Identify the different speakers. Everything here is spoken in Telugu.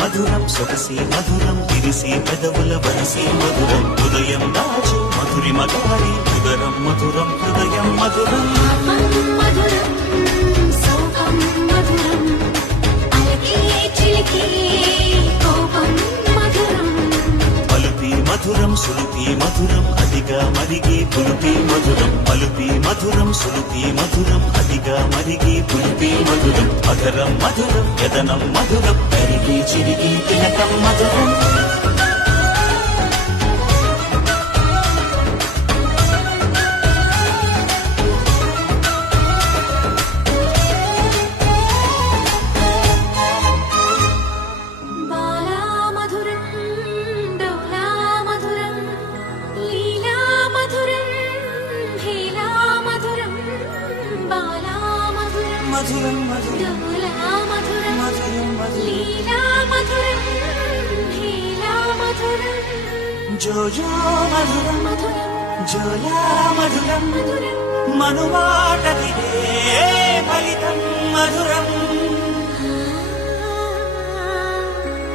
Speaker 1: మధురం
Speaker 2: సొగసి మధురం విరిసి పెదవుల వరసి మధురం. హృదయం దాచు మధురి మగారి హృదయం మధురం హృదయం మధురం.
Speaker 1: పాపం మధురం
Speaker 2: సులుపి మధురం అదిగా మరిగి పులుపి మధురం. పలుపి మధురం సులుపి మధురం అదిగా మరిగి పులుపి మధురం. మధురం మధురం యదనం మధురం. పెరిగి చిరిగి తినకం మధురం.
Speaker 1: మధురం మధురం. మధురం మధురం మధురం.
Speaker 2: మధురం
Speaker 1: లీలా మధురం మధురం
Speaker 2: జోలా మధురం.
Speaker 1: మధురం
Speaker 2: మధురం